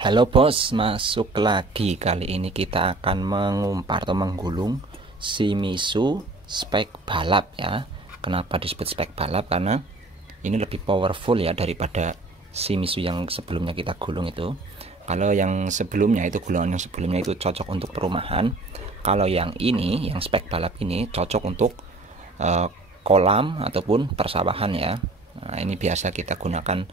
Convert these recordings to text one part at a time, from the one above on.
Halo bos, masuk lagi. Kali ini kita akan mengumpar atau menggulung Shimizu spek balap ya. Kenapa disebut spek balap? Karena ini lebih powerful ya daripada Shimizu yang sebelumnya kita gulung itu. Kalau yang sebelumnya itu, gulungan yang sebelumnya itu cocok untuk perumahan. Kalau yang ini, yang spek balap ini cocok untuk kolam ataupun persawahan ya. Nah, ini biasa kita gunakan,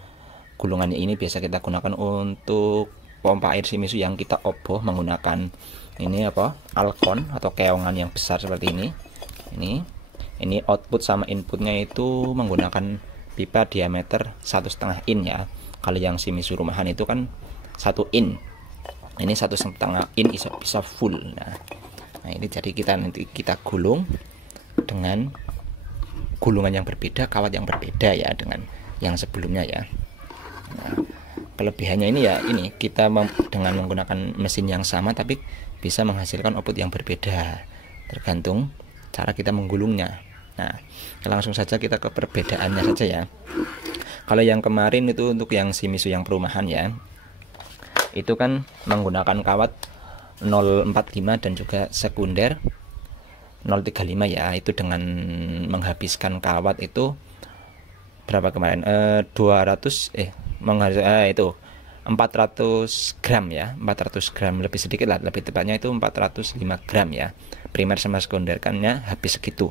gulungannya ini biasa kita gunakan untuk pompa air Shimizu yang kita oboh menggunakan ini alkon atau keongan yang besar seperti ini. Ini output sama inputnya itu menggunakan pipa diameter 1,5 in ya. Kalau yang Shimizu rumahan itu kan 1 in. Ini 1,5 in bisa full. Nah, ini jadi nanti kita gulung dengan gulungan yang berbeda, kawat yang berbeda ya dengan yang sebelumnya ya. Nah, kelebihannya ini ya, ini kita dengan menggunakan mesin yang sama tapi bisa menghasilkan output yang berbeda tergantung cara kita menggulungnya. Nah, langsung saja kita ke perbedaannya saja ya. Kalau yang kemarin itu untuk yang Shimizu yang perumahan ya, itu kan menggunakan kawat 045 dan juga sekunder 035 ya. Itu dengan menghabiskan kawat itu berapa kemarin? 400 gram ya, 400 gram lebih sedikit lah, lebih tepatnya itu 405 gram ya, primer sama sekunder kannya habis segitu.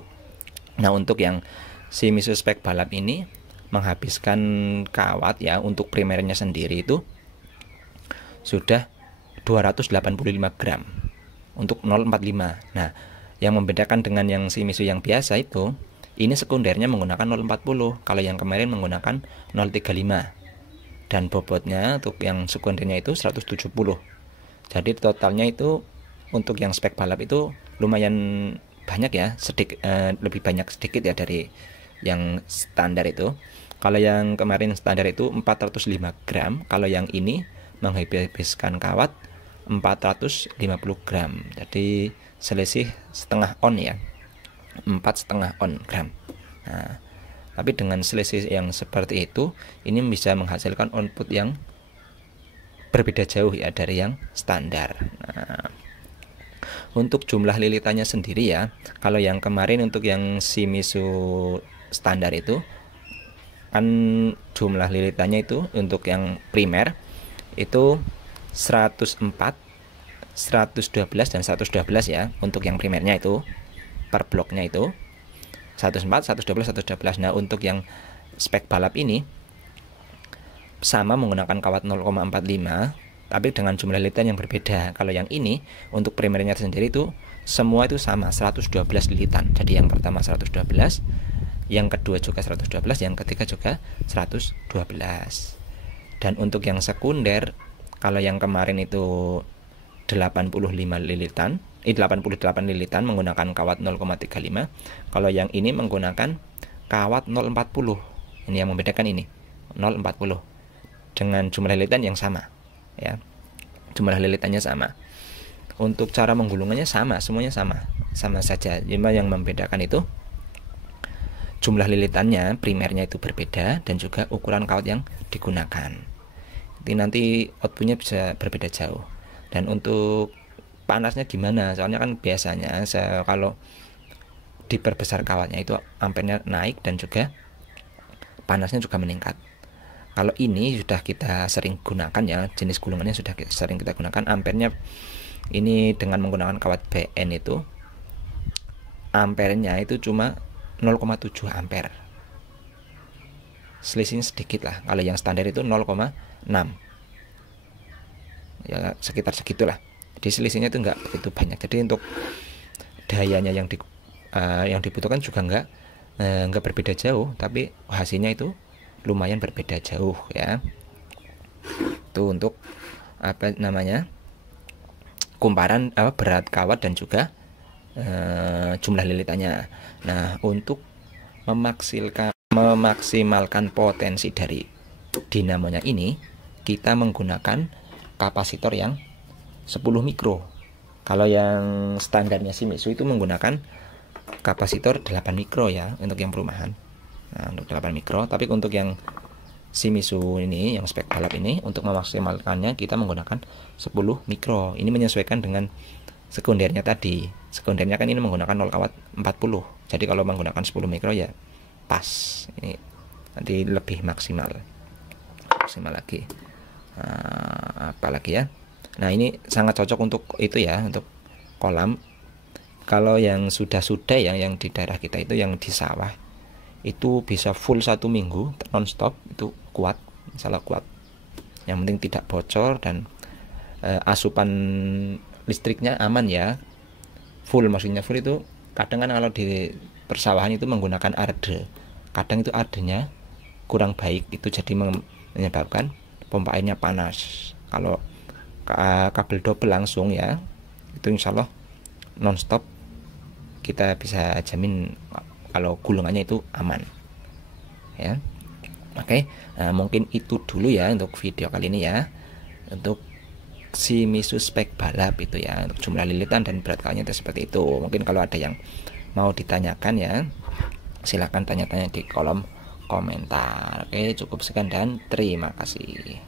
Nah, untuk yang Shimizu spek balap ini menghabiskan kawat ya untuk primernya sendiri itu sudah 285 gram untuk 045. Nah, yang membedakan dengan yang Shimizu yang biasa itu, ini sekundernya menggunakan 040, kalau yang kemarin menggunakan 035. Dan bobotnya untuk yang sekundernya itu 170. Jadi totalnya itu untuk yang spek balap itu lumayan banyak ya, lebih banyak sedikit ya dari yang standar itu. Kalau yang kemarin standar itu 405 gram, kalau yang ini menghabiskan kawat 450 gram. Jadi selisih setengah on ya, 4,5 on gram. Nah, tapi dengan selisih yang seperti itu, ini bisa menghasilkan output yang berbeda jauh ya dari yang standar. Nah, untuk jumlah lilitannya sendiri ya, kalau yang kemarin untuk yang Shimizu standar itu kan jumlah lilitannya itu untuk yang primer itu 104, 112 dan 112 ya. Untuk yang primernya itu per bloknya itu 104, 112, 112. Nah, untuk yang spek balap ini sama menggunakan kawat 0,45 tapi dengan jumlah lilitan yang berbeda. Kalau yang ini untuk primernya sendiri itu semua itu sama 112 lilitan. Jadi yang pertama 112, yang kedua juga 112, yang ketiga juga 112. Dan untuk yang sekunder, kalau yang kemarin itu 85 lilitan, 88 lilitan menggunakan kawat 0,35. Kalau yang ini menggunakan kawat 040. Ini yang membedakan, ini 040 dengan jumlah lilitan yang sama ya. Jumlah lilitannya sama. Untuk cara menggulungannya sama, semuanya sama saja. Cuma yang membedakan itu jumlah lilitannya, primernya itu berbeda dan juga ukuran kawat yang digunakan. Jadi nanti outputnya bisa berbeda jauh. Dan untuk panasnya gimana? Soalnya kan biasanya kalau diperbesar kawatnya itu ampernya naik dan juga panasnya juga meningkat. Kalau ini sudah kita sering gunakan ya, jenis gulungannya sudah sering kita gunakan, ampernya ini dengan menggunakan kawat BN itu ampernya itu cuma 0,7 ampere. Selisihnya sedikit lah. Kalau yang standar itu 0,6 ya, sekitar segitulah. Jadi selisihnya itu enggak begitu banyak. Jadi untuk dayanya yang dibutuhkan juga enggak berbeda jauh, tapi hasilnya itu lumayan berbeda jauh ya. Itu untuk kumparan berat kawat dan juga jumlah lilitannya. Nah, untuk memaksimalkan potensi dari dinamonya ini, kita menggunakan kapasitor yang 10 mikro. Kalau yang standarnya Shimizu itu menggunakan kapasitor 8 mikro ya untuk yang perumahan. Nah, untuk 8 mikro, tapi untuk yang Shimizu ini, yang spek balap ini, untuk memaksimalkannya kita menggunakan 10 mikro. Ini menyesuaikan dengan sekundernya tadi. Sekundernya kan ini menggunakan 0,40. Jadi kalau menggunakan 10 mikro ya pas. Ini nanti lebih maksimal lagi. Apalagi ya. Nah, ini sangat cocok untuk itu ya, untuk kolam. Kalau yang sudah yang di daerah kita itu, yang di sawah, itu bisa full 1 minggu non-stop, itu kuat, misalnya kuat. Yang penting tidak bocor dan asupan listriknya aman ya. Full, maksudnya full itu kadang kan kalau di persawahan itu menggunakan arde. Kadang itu ardenya kurang baik, itu jadi menyebabkan pompa airnya panas. Kalau kabel double langsung ya, itu insya Allah non-stop, kita bisa jamin kalau gulungannya itu aman ya. Oke, mungkin itu dulu ya untuk video kali ini ya, untuk Shimizu spek balap itu ya, untuk jumlah lilitan dan berat kalanya itu seperti itu. Mungkin kalau ada yang mau ditanyakan ya, silahkan tanya-tanya di kolom komentar. Oke, cukup sekian dan terima kasih.